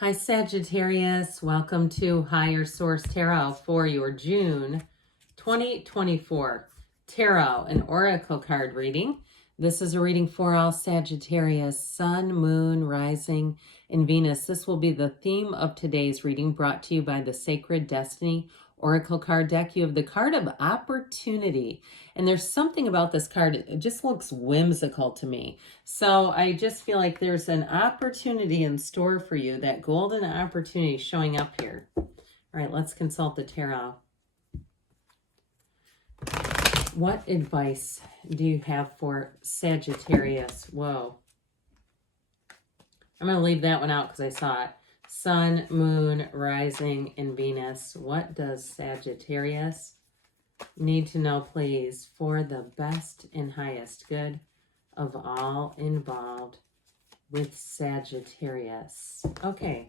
Hi Sagittarius, welcome to Higher Source Tarot for your June 2024 Tarot and Oracle card reading. This is a reading for all Sagittarius, Sun, Moon, Rising, and Venus. This will be the theme of today's reading, brought to you by the Sacred Destiny Oracle card deck. You have the card of opportunity, and there's something about this card, it just looks whimsical to me. So I just feel like there's an opportunity in store for you, that golden opportunity showing up here. All right, let's consult the tarot. What advice do you have for Sagittarius? Whoa. I'm going to leave that one out because I saw it. Sun, Moon, Rising, and Venus. What does Sagittarius need to know, please, for the best and highest good of all involved with Sagittarius? Okay,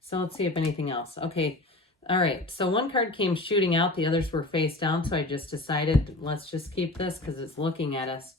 so let's see if anything else. Okay, all right, so one card came shooting out, the others were face down, so I just decided let's just keep this because it's looking at us.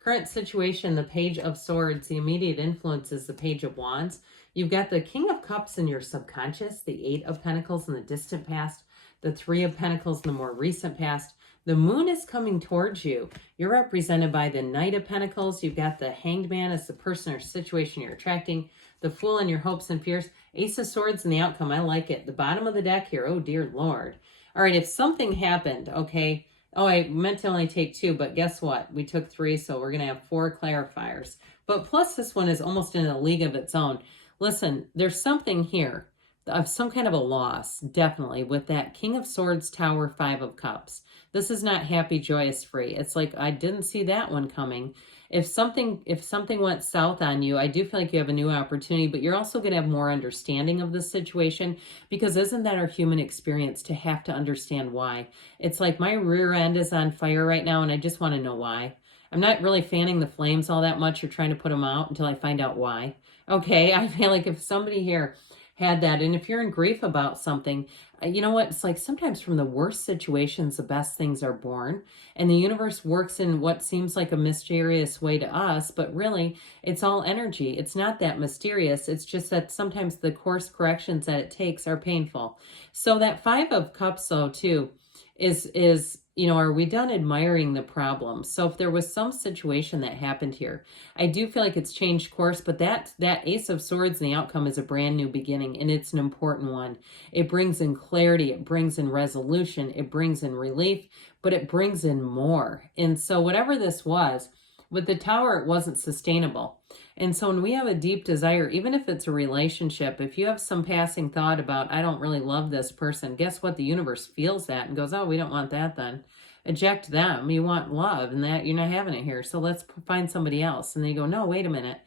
Current situation, the Page of Swords. The immediate influence is the Page of Wands. You've got the King of Cups in your subconscious, the Eight of Pentacles in the distant past, the Three of Pentacles in the more recent past. The Moon is coming towards you. You're represented by the Knight of Pentacles. You've got the Hanged Man as the person or situation you're attracting, the Fool in your hopes and fears, Ace of Swords in the outcome. I like it. The bottom of the deck here, oh dear Lord. All right, if something happened, okay, oh, I meant to only take two, but guess what? We took three, so we're going to have 4 clarifiers. But plus this one is almost in a league of its own. Listen, there's something here of some kind of a loss, definitely, with that King of Swords, Tower, 5 of Cups. This is not happy, joyous, free. It's like, I didn't see that one coming. If something went south on you, I do feel like you have a new opportunity, but you're also going to have more understanding of the situation, because isn't that our human experience, to have to understand why? It's like my rear end is on fire right now, and I just want to know why. I'm not really fanning the flames all that much or trying to put them out until I find out why. Okay, I feel like if somebody here had that, and if you're in grief about something, you know what, it's like sometimes from the worst situations the best things are born, and the universe works in what seems like a mysterious way to us, but really it's all energy. It's not that mysterious. It's just that sometimes the course corrections that it takes are painful. So that 5 of Cups, though, too, is you know, are we done admiring the problem? So if there was some situation that happened here, I do feel like it's changed course, but that Ace of Swords and the outcome is a brand new beginning, and it's an important one. It brings in clarity, it brings in resolution, it brings in relief, but it brings in more. And so whatever this was, with the Tower, it wasn't sustainable. And so when we have a deep desire, even if it's a relationship, if you have some passing thought about, I don't really love this person, guess what? The universe feels that and goes, oh, we don't want that then. Eject them. You want love, and that you're not having it here. So let's find somebody else. And then you go, no, wait a minute.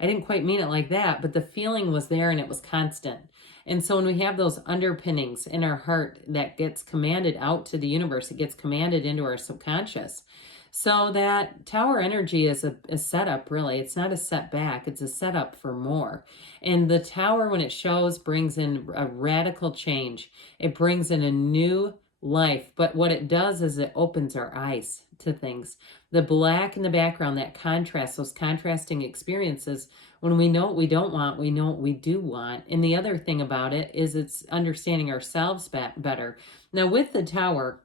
I didn't quite mean it like that, but the feeling was there and it was constant. And so when we have those underpinnings in our heart that gets commanded out to the universe, it gets commanded into our subconscious. So that Tower energy is a setup, really. It's not a setback. It's a setup for more. And the Tower, when it shows, brings in a radical change. It brings in a new life. But what it does is it opens our eyes to things. The black in the background, that contrast, those contrasting experiences, when we know what we don't want, we know what we do want. And the other thing about it is it's understanding ourselves better. Now, with the Tower,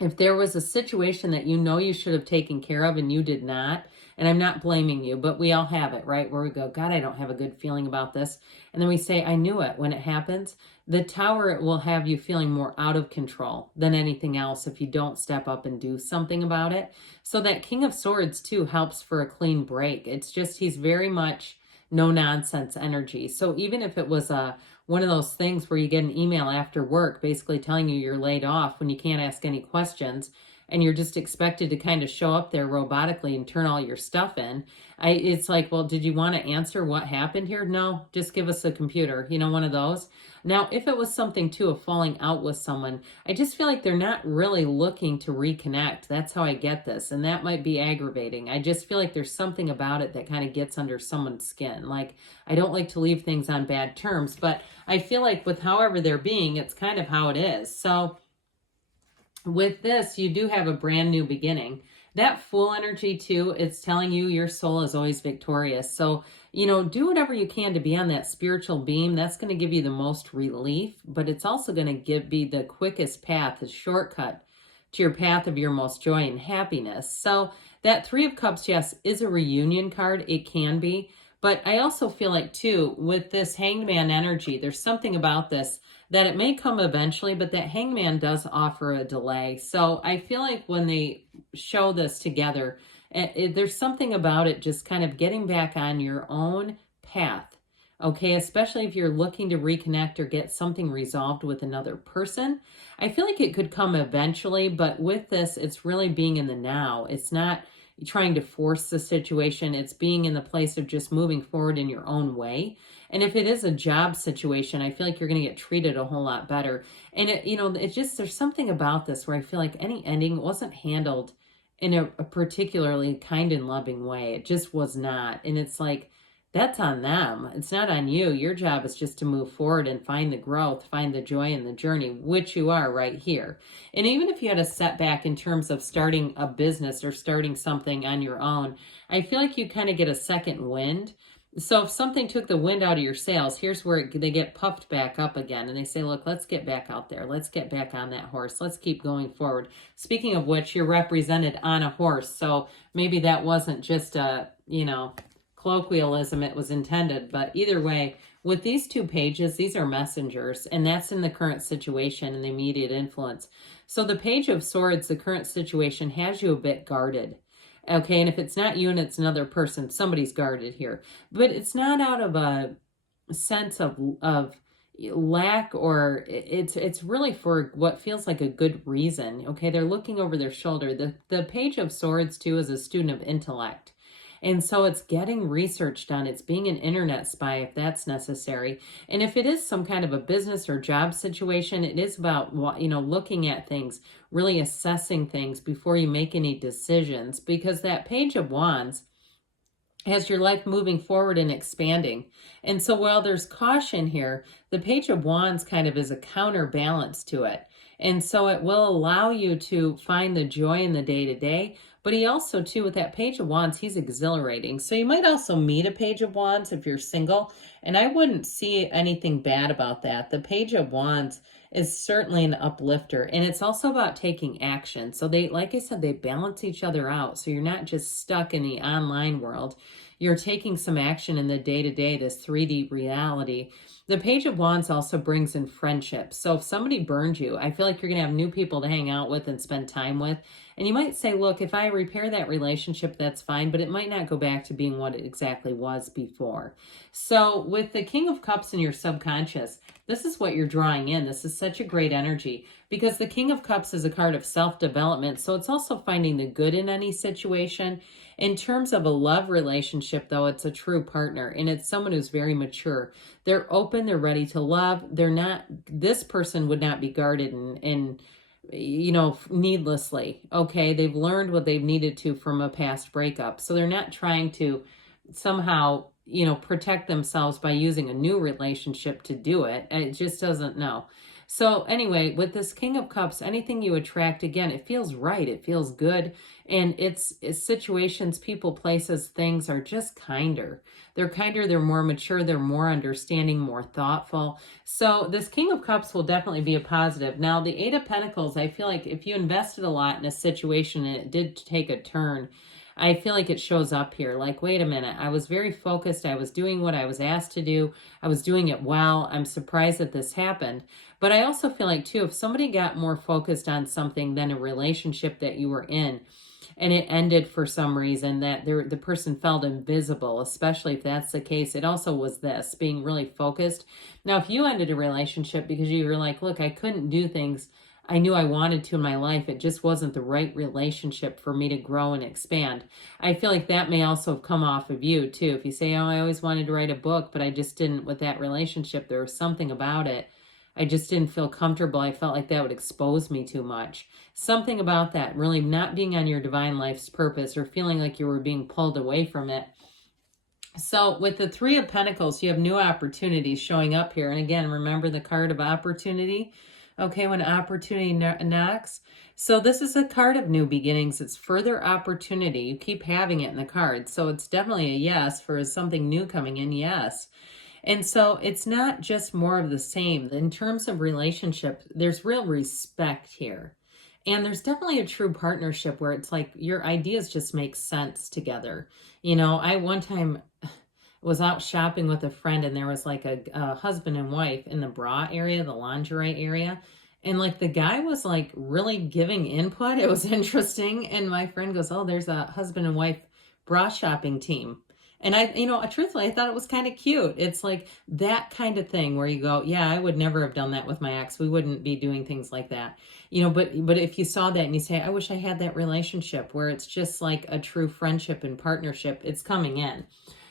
if there was a situation that you know you should have taken care of and you did not, and I'm not blaming you, but we all have it, right? Where we go, God, I don't have a good feeling about this. And then we say, I knew it. When it happens, the Tower will have you feeling more out of control than anything else if you don't step up and do something about it. So that King of Swords, too, helps for a clean break. It's just, he's very much no nonsense energy. So even if it was one of those things where you get an email after work basically telling you you're laid off when you can't ask any questions, and you're just expected to kind of show up there robotically and turn all your stuff in, it's like, well, did you want to answer what happened here? No, just give us a computer, you know, one of those. Now, if it was something too of falling out with someone, I just feel like they're not really looking to reconnect. That's how I get this, and that might be aggravating. I just feel like there's something about it that kind of gets under someone's skin. Like, I don't like to leave things on bad terms, but I feel like with however they're being, it's kind of how it is. So with this, you do have a brand new beginning. That Fool energy too, it's telling you your soul is always victorious. So do whatever you can to be on that spiritual beam. That's going to give you the most relief, but it's also going to be the quickest path, the shortcut to your path of your most joy and happiness. So that Three of Cups, yes, is a reunion card. It can be. But I also feel like, too, with this Hangman energy, there's something about this that it may come eventually, but that Hangman does offer a delay. So I feel like when they show this together, there's something about it just kind of getting back on your own path. Okay, especially if you're looking to reconnect or get something resolved with another person. I feel like it could come eventually, but with this, it's really being in the now. It's not trying to force the situation. It's being in the place of just moving forward in your own way. And if it is a job situation, I feel like you're going to get treated a whole lot better. And it's just, there's something about this where I feel like any ending wasn't handled in a particularly kind and loving way. It just was not. And it's like, that's on them. It's not on you. Your job is just to move forward and find the growth, find the joy in the journey, which you are right here. And even if you had a setback in terms of starting a business or starting something on your own, I feel like you kind of get a second wind. So if something took the wind out of your sails, here's where they get puffed back up again. And they say, look, let's get back out there. Let's get back on that horse. Let's keep going forward. Speaking of which, you're represented on a horse. So maybe that wasn't just a, colloquialism it was intended. But either way, with these two pages, these are messengers. And that's in the current situation and the immediate influence. So the Page of Swords, the current situation, has you a bit guarded. Okay, and if it's not you and it's another person, somebody's guarded here. But it's not out of a sense of lack, or it's really for what feels like a good reason. Okay, they're looking over their shoulder. The Page of Swords, too, is a student of intellect. And so it's getting research done. It's being an internet spy if that's necessary. And if it is some kind of a business or job situation, it is about, looking at things, really assessing things before you make any decisions, because that Page of Wands has your life moving forward and expanding. And so while there's caution here, the Page of Wands kind of is a counterbalance to it. And so it will allow you to find the joy in the day-to-day. But he also, too, with that Page of Wands, he's exhilarating. So you might also meet a Page of Wands if you're single. And I wouldn't see anything bad about that. The Page of Wands is certainly an uplifter. And it's also about taking action. So they, like I said, they balance each other out. So you're not just stuck in the online world. You're taking some action in the day-to-day, this 3D reality. The Page of Wands also brings in friendships. So if somebody burned you, I feel like you're going to have new people to hang out with and spend time with. And you might say, look, if I repair that relationship, that's fine, but it might not go back to being what it exactly was before. So with the King of Cups in your subconscious, this is what you're drawing in. This is such a great energy because the King of Cups is a card of self-development. So it's also finding the good in any situation. In terms of a love relationship, though, it's a true partner and it's someone who's very mature. They're open, they're ready to love. They're not, this person would not be guarded and needlessly. Okay, they've learned what they've needed to from a past breakup. So they're not trying to somehow, protect themselves by using a new relationship to do it. It just doesn't know. So anyway, with this King of Cups, anything you attract, again, it feels right. It feels good. And it's situations, people, places, things are just kinder. They're kinder, they're more mature, they're more understanding, more thoughtful. So this King of Cups will definitely be a positive. Now, the Eight of Pentacles, I feel like if you invested a lot in a situation and it did take a turn, I feel like it shows up here. Like, wait a minute, I was very focused. I was doing what I was asked to do. I was doing it well. I'm surprised that this happened. But I also feel like, too, if somebody got more focused on something than a relationship that you were in, and it ended for some reason, that the person felt invisible, especially if that's the case. It also was this, being really focused. Now, if you ended a relationship because you were like, look, I couldn't do things I knew I wanted to in my life, it just wasn't the right relationship for me to grow and expand. I feel like that may also have come off of you, too. If you say, oh, I always wanted to write a book, but I just didn't with that relationship. There was something about it. I just didn't feel comfortable. I felt like that would expose me too much. Something about that, really not being on your divine life's purpose or feeling like you were being pulled away from it. So with the Three of Pentacles, you have new opportunities showing up here. And again, remember the card of opportunity? Okay, when opportunity knocks. So this is a card of new beginnings. It's further opportunity. You keep having it in the card. So it's definitely a yes for something new coming in. Yes. And so it's not just more of the same. In terms of relationship, there's real respect here. And there's definitely a true partnership where it's like your ideas just make sense together. You know, I one time was out shopping with a friend and there was like a husband and wife in the bra area, the lingerie area. And like the guy was like really giving input. It was interesting. And my friend goes, "Oh, there's a husband and wife bra shopping team." And I, you know, truthfully, I thought it was kind of cute. It's like that kind of thing where you go, "Yeah, I would never have done that with my ex. We wouldn't be doing things like that." You know, but if you saw that and you say, "I wish I had that relationship where it's just like a true friendship and partnership," it's coming in.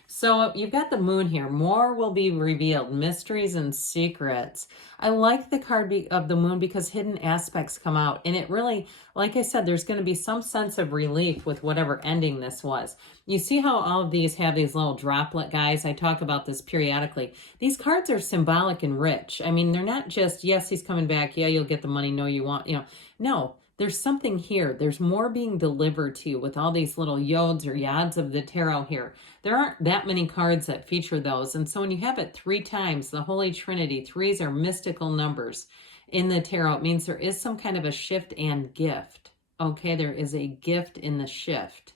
So you've got the moon here. More will be revealed, mysteries and secrets. I like the card of the moon because hidden aspects come out. And it really, like I said, there's going to be some sense of relief with whatever ending this was. You see how all of these have these little droplet guys? I talk about this periodically. These cards are symbolic and rich. I mean, they're not just, yes, he's coming back. Yeah, you'll get the money. No, you want, you know, no. There's something here. There's more being delivered to you with all these little yods or yads of the tarot here. There aren't that many cards that feature those. And so when you have it 3 times, the Holy Trinity, 3s are mystical numbers in the tarot. It means there is some kind of a shift and gift. Okay, there is a gift in the shift.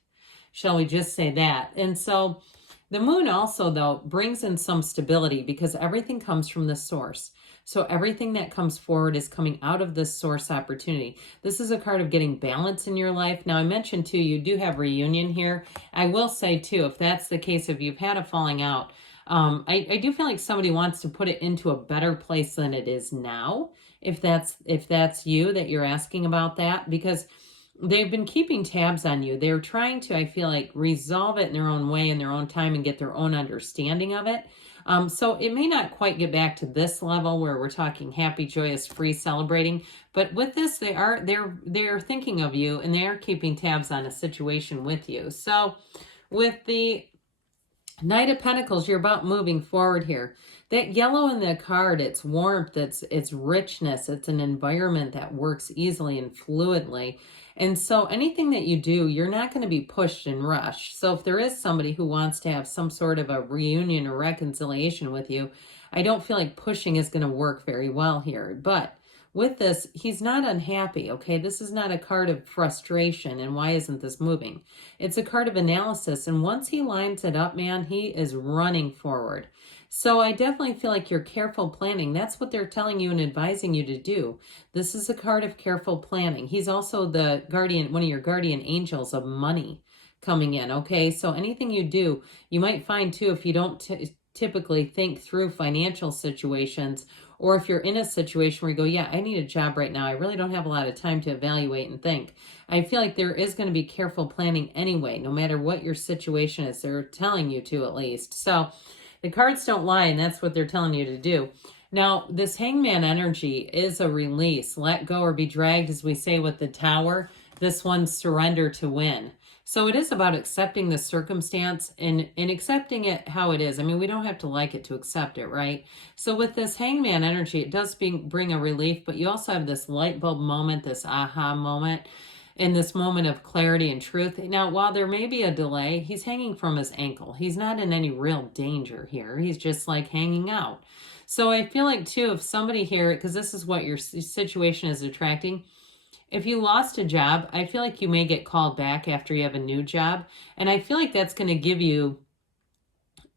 Shall we just say that? And so the moon also, though, brings in some stability because everything comes from the source. So everything that comes forward is coming out of this source opportunity. This is a card of getting balance in your life. Now, I mentioned, too, you do have reunion here. I will say, too, if that's the case, if you've had a falling out, I do feel like somebody wants to put it into a better place than it is now, if that's you that you're asking about that, because they've been keeping tabs on you. They're trying to, I feel like, resolve it in their own way, in their own time, and get their own understanding of it. So it may not quite get back to this level where we're talking happy, joyous, free, celebrating. But with this, they're thinking of you and they are keeping tabs on a situation with you. So with the Knight of Pentacles, you're about moving forward here. That yellow in the card, it's warmth, it's richness, it's an environment that works easily and fluidly. And so anything that you do, you're not going to be pushed and rushed. So if there is somebody who wants to have some sort of a reunion or reconciliation with you, I don't feel like pushing is going to work very well here. But with this, he's not unhappy, okay? This is not a card of frustration and why isn't this moving? It's a card of analysis, and once he lines it up, man, he is running forward. So I definitely feel like you're careful planning. That's what they're telling you and advising you to do. This is a card of careful planning. He's also the guardian, one of your guardian angels of money coming in, okay? So anything you do, you might find too, if you don't typically think through financial situations, or if you're in a situation where you go, yeah, I need a job right now, I really don't have a lot of time to evaluate and think. I feel like there is going to be careful planning anyway, no matter what your situation is. They're telling you to, at least. So the cards don't lie, and that's what they're telling you to do. Now, this hangman energy is a release. Let go or be dragged, as we say with the tower. This one's surrender to win. So it is about accepting the circumstance and accepting it how it is. I mean, we don't have to like it to accept it, right? So with this hangman energy, it does bring a relief, but you also have this light bulb moment, this aha moment, in this moment of clarity and truth. Now, while there may be a delay, he's hanging from his ankle. He's not in any real danger here. He's just like hanging out. So I feel like too, if somebody here, because this is what your situation is attracting, if you lost a job, I feel like you may get called back after you have a new job. And I feel like that's going to give you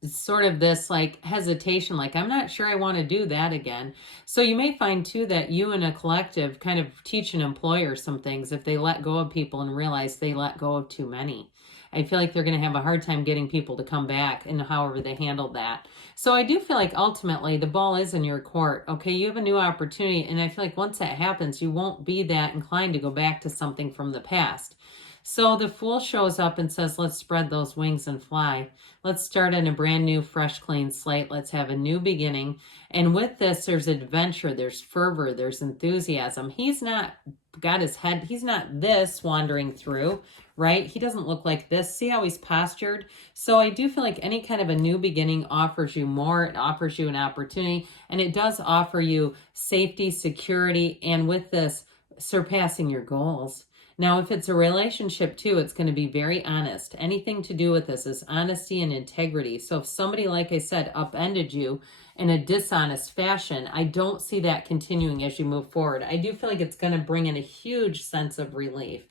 sort of this like hesitation, like I'm not sure I want to do that again. So you may find too that you and a collective kind of teach an employer some things if they let go of people and realize they let go of too many. I feel like they're going to have a hard time getting people to come back and however they handle that. So I do feel like ultimately the ball is in your court. Okay, you have a new opportunity, and I feel like once that happens, you won't be that inclined to go back to something from the past. So the Fool shows up and says, let's spread those wings and fly. Let's start on a brand new, fresh, clean slate. Let's have a new beginning. And with this, there's adventure, there's fervor, there's enthusiasm. He's not got his head, he's not this wandering through, right? He doesn't look like this. See how he's postured? So I do feel like any kind of a new beginning offers you more. It offers you an opportunity, and it does offer you safety, security, and with this, surpassing your goals. Now, if it's a relationship too, it's going to be very honest. Anything to do with this is honesty and integrity. So if somebody, like I said, upended you in a dishonest fashion, I don't see that continuing as you move forward. I do feel like it's going to bring in a huge sense of relief.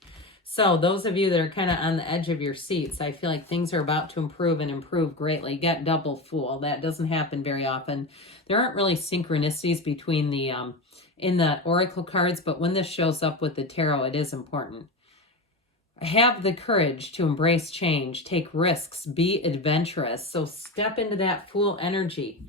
So those of you that are kind of on the edge of your seats, I feel like things are about to improve and improve greatly. Get double fool. That doesn't happen very often. There aren't really synchronicities between the in the oracle cards, but when this shows up with the tarot, it is important. Have the courage to embrace change, take risks, be adventurous. So step into that fool energy.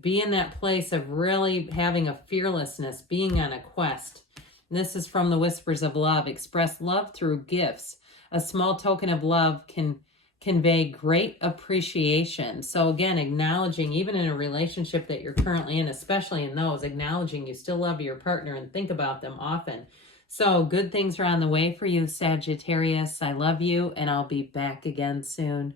Be in that place of really having a fearlessness, being on a quest. And this is from the Whispers of Love. Express love through gifts. A small token of love can convey great appreciation. So again, acknowledging, even in a relationship that you're currently in, especially in those, acknowledging you still love your partner and think about them often. So good things are on the way for you, Sagittarius. I love you, and I'll be back again soon.